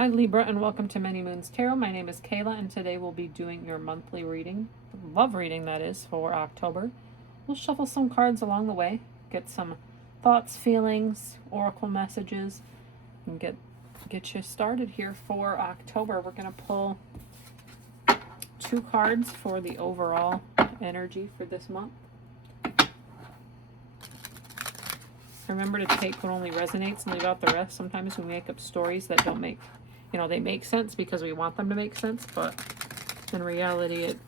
Hi Libra and welcome to Many Moons Tarot. My name is Kayla and today we'll be doing your monthly reading, love reading that is, for October. We'll shuffle some cards along the way, get some thoughts, feelings, oracle messages, and get you started here for October. We're going to pull 2 cards for the overall energy for this month. Remember to take what only resonates and leave out the rest. Sometimes we make up stories that don't make, they make sense because we want them to make sense, but in reality it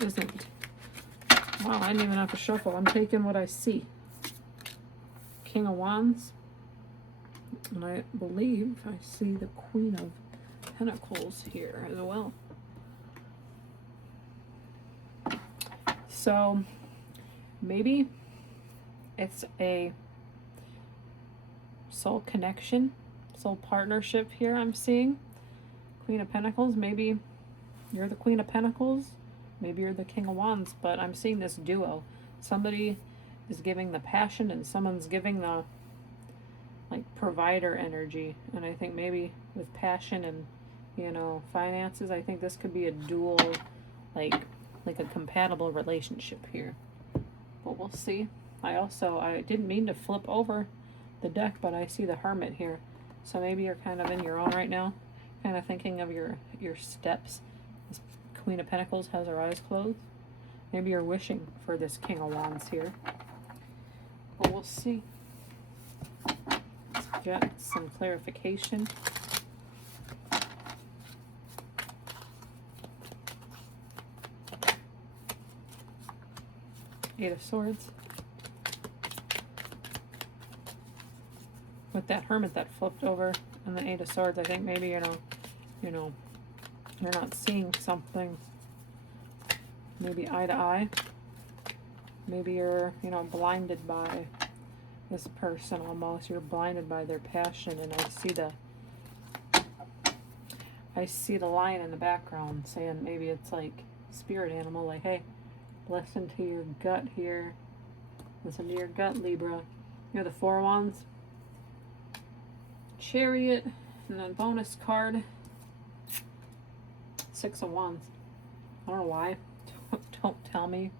isn't. Wow, I didn't even have to shuffle. I'm taking what I see. King of Wands. And I believe I see the Queen of Pentacles here as well. So maybe it's a soul connection, soul partnership here I'm seeing. Queen of Pentacles, maybe you're the Queen of Pentacles, maybe you're the King of Wands, but I'm seeing this duo. Somebody is giving the passion and someone's giving the provider energy. And I think maybe with passion and finances, I think this could be a dual, like a compatible relationship here. But we'll see. I didn't mean to flip over the deck, but I see the Hermit here. So maybe you're kind of in your own right now, kind of thinking of your steps. This Queen of Pentacles has her eyes closed. Maybe you're wishing for this King of Wands here. But we'll see. Let's get some clarification. Eight of Swords. With that Hermit that flipped over and the Eight of Swords, I think maybe you're not seeing something maybe eye to eye. Maybe you're blinded by this person almost. You're blinded by their passion, and I see the lion in the background saying maybe it's like spirit animal, like, hey, listen to your gut here. Listen to your gut, Libra. You're the Four of Wands. Chariot, and then bonus card, Six of Wands. I don't know why. Don't tell me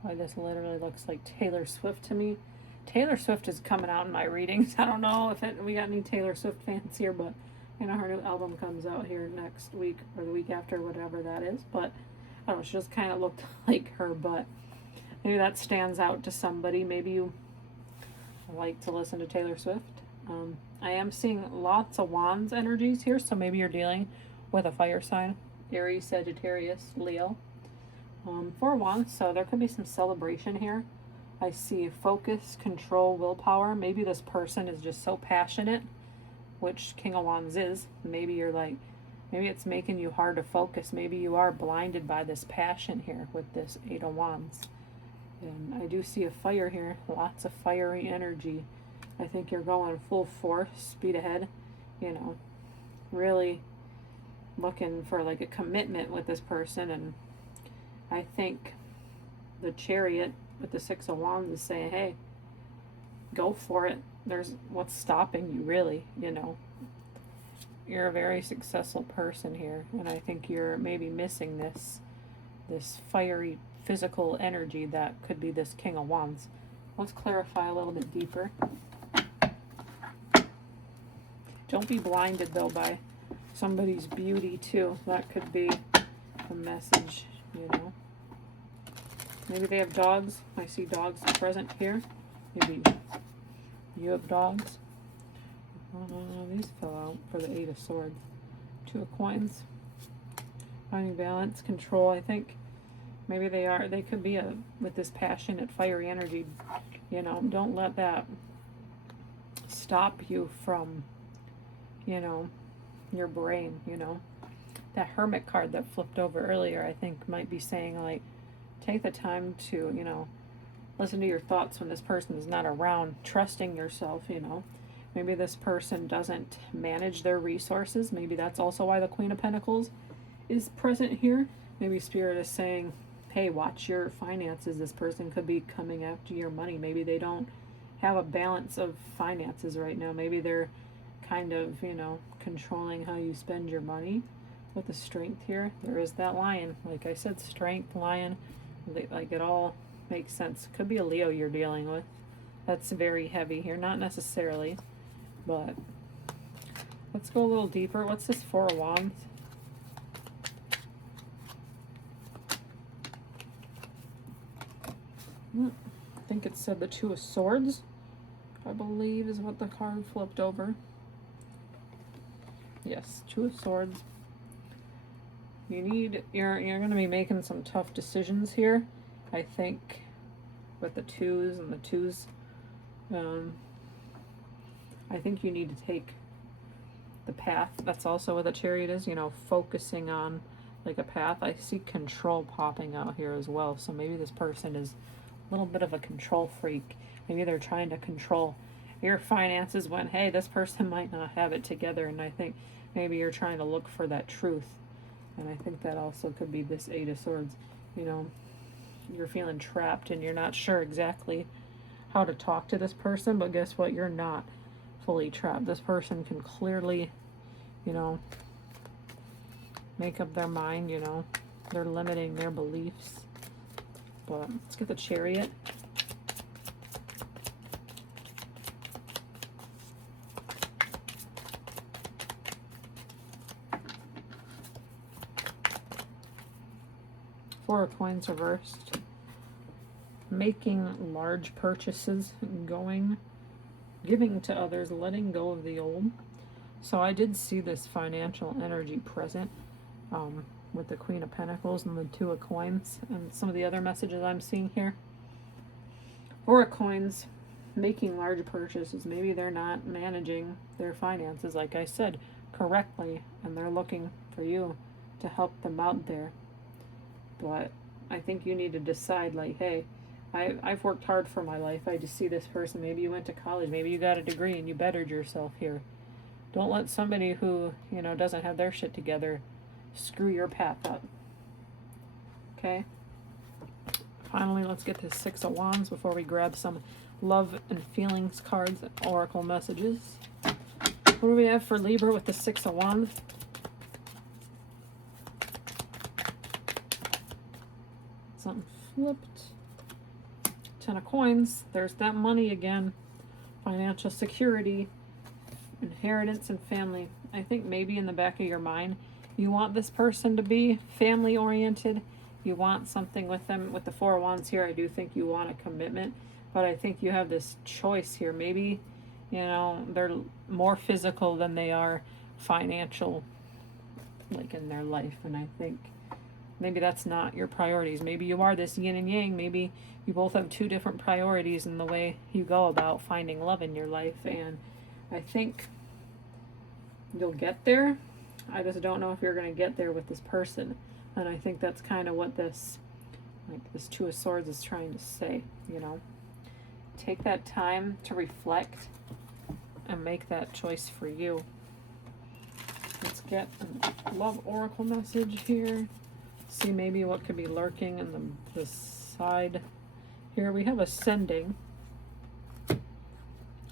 why this literally looks like Taylor Swift to me. Taylor Swift is coming out in my readings. I don't know if we got any Taylor Swift fans here, but her new album comes out here next week or the week after, whatever that is. But I don't know, she just kind of looked like her, but maybe that stands out to somebody. Maybe you like to listen to Taylor Swift. I am seeing lots of Wands energies here, so maybe you're dealing with a fire sign, Aries, Sagittarius, Leo. Four Wands, so there could be some celebration here. I see focus, control, willpower. Maybe this person is just so passionate, which King of Wands is. Maybe maybe it's making you hard to focus. Maybe you are blinded by this passion here with this Eight of Wands. And I do see a fire here, lots of fiery energy. I think you're going full force, speed ahead, really looking for like a commitment with this person. And I think the Chariot with the Six of Wands is saying, hey, go for it. What's stopping you, really? You're a very successful person here, and I think you're maybe missing this fiery physical energy that could be this King of Wands. Let's clarify a little bit deeper. Don't be blinded, though, by somebody's beauty, too. That could be a message, Maybe they have dogs. I see dogs present here. Maybe you have dogs. These fell out for the Eight of Swords. Two of Coins. Finding balance, control. I think maybe they could be with this passionate, fiery energy. Don't let that stop you from your brain. That Hermit card that flipped over earlier, I think might be saying, like, take the time to listen to your thoughts when this person is not around, trusting yourself. Maybe this person doesn't manage their resources. Maybe that's also why the Queen of Pentacles is present here. Maybe Spirit is saying, hey, watch your finances. This person could be coming after your money. Maybe they don't have a balance of finances right now. Maybe they're kind of, you know, controlling how you spend your money. With the Strength here, there is that Lion. Like I said, Strength, Lion, like it all makes sense. Could be a Leo you're dealing with. That's very heavy here. Not necessarily, but let's go a little deeper. What's this Four of Wands? I think it said the Two of Swords, I believe is what the card flipped over. Yes, Two of Swords. You're going to be making some tough decisions here, I think, with the twos and the twos. I think you need to take the path. That's also what the Chariot is, you know, focusing on like a path. I see control popping out here as well. So maybe this person is a little bit of a control freak. Maybe they're trying to control your finances when, hey, this person might not have it together. And I think maybe you're trying to look for that truth. And I think that also could be this Eight of Swords. You know, you're feeling trapped and you're not sure exactly how to talk to this person, but guess what? You're not fully trapped. This person can clearly, you know, make up their mind, you know. They're limiting their beliefs. But let's get the Chariot. Four of Coins reversed. Making large purchases, giving to others, letting go of the old. So I did see this financial energy present with the Queen of Pentacles and the Two of Coins and some of the other messages I'm seeing here. Four of Coins, making large purchases. Maybe they're not managing their finances, like I said, correctly, and they're looking for you to help them out there. But I think you need to decide, like, hey, I've worked hard for my life. I just see this person. Maybe you went to college. Maybe you got a degree and you bettered yourself here. Don't let somebody who, you know, doesn't have their shit together screw your path up. Okay? Finally, let's get this Six of Wands before we grab some love and feelings cards and oracle messages. What do we have for Libra with the Six of Wands? Something flipped. Ten of Coins. There's that money again. Financial security, inheritance, and family. I think maybe in the back of your mind, you want this person to be family oriented. You want something with them. With the Four of Wands here, I do think you want a commitment. But I think you have this choice here. Maybe, you know, they're more physical than they are financial, like in their life. And I think maybe that's not your priorities. Maybe you are this yin and yang. Maybe you both have two different priorities in the way you go about finding love in your life. And I think you'll get there. I just don't know if you're going to get there with this person. And I think that's kind of what this, like this Two of Swords is trying to say, you know. Take that time to reflect and make that choice for you. Let's get a love oracle message here. See maybe what could be lurking in the side. Here we have Ascending,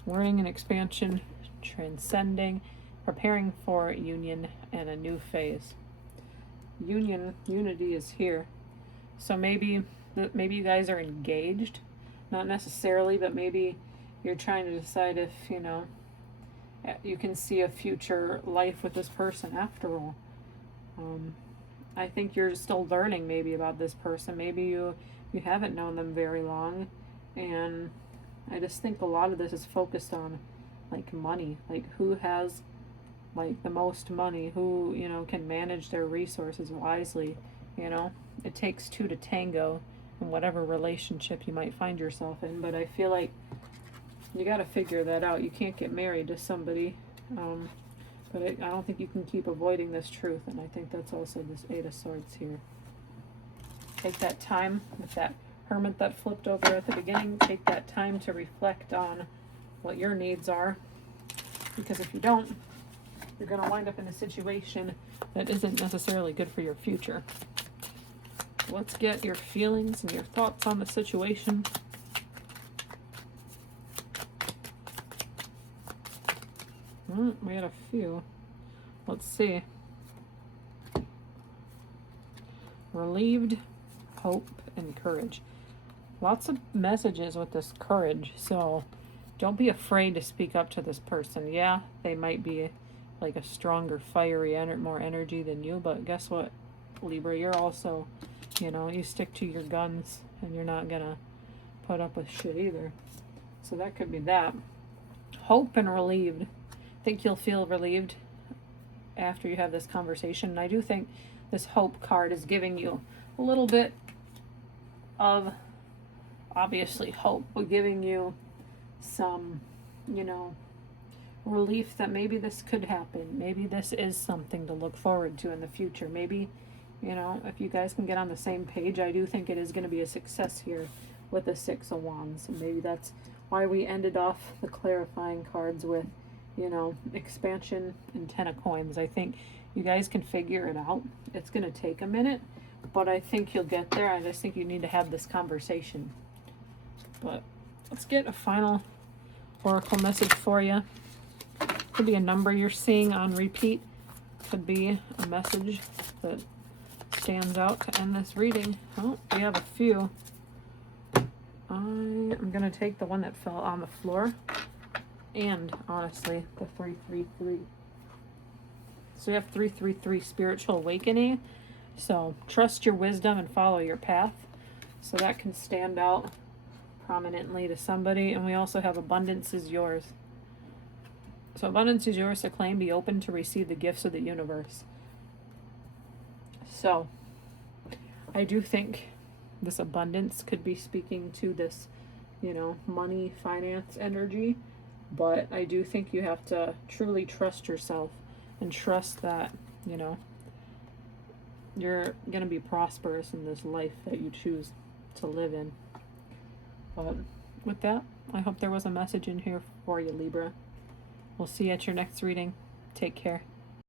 learning and expansion, transcending, preparing for union and a new phase. Unity is here. So maybe you guys are engaged, not necessarily, but maybe you're trying to decide if, you know, you can see a future life with this person after all. I think you're still learning maybe about this person. Maybe you haven't known them very long, and I just think a lot of this is focused on like money, like who has like the most money, who, you know, can manage their resources wisely. You know, it takes two to tango in whatever relationship you might find yourself in, but I feel like you got to figure that out. You can't get married to somebody, but I don't think you can keep avoiding this truth, and I think that's also this Eight of Swords here. Take that time with that Hermit that flipped over at the beginning. Take that time to reflect on what your needs are, because if you don't, you're going to wind up in a situation that isn't necessarily good for your future. Let's get your feelings and your thoughts on the situation. We had a few. Let's see. Relieved, hope, and courage. Lots of messages with this courage, so don't be afraid to speak up to this person. Yeah, they might be like a stronger, fiery, more energy than you, but guess what, Libra? You're also, you stick to your guns, and you're not gonna put up with shit either. So that could be that. Hope and relieved. I think you'll feel relieved after you have this conversation. And I do think this hope card is giving you a little bit of, obviously, hope, but giving you some, relief that maybe this could happen. Maybe this is something to look forward to in the future. Maybe, if you guys can get on the same page, I do think it is going to be a success here with the Six of Wands. And maybe that's why we ended off the clarifying cards with, expansion and Ten of Coins. I think you guys can figure it out. It's going to take a minute, but I think you'll get there. I just think you need to have this conversation. But let's get a final oracle message for you. Could be a number you're seeing on repeat. Could be a message that stands out to end this reading. Oh, we have a few. I'm going to take the one that fell on the floor. And, honestly, the 333. So we have 333, spiritual awakening. So trust your wisdom and follow your path. So that can stand out prominently to somebody. And we also have abundance is yours. So abundance is yours to claim. Be open to receive the gifts of the universe. So I do think this abundance could be speaking to this, money, finance energy. But I do think you have to truly trust yourself and trust that, you're going to be prosperous in this life that you choose to live in. But with that, I hope there was a message in here for you, Libra. We'll see you at your next reading. Take care.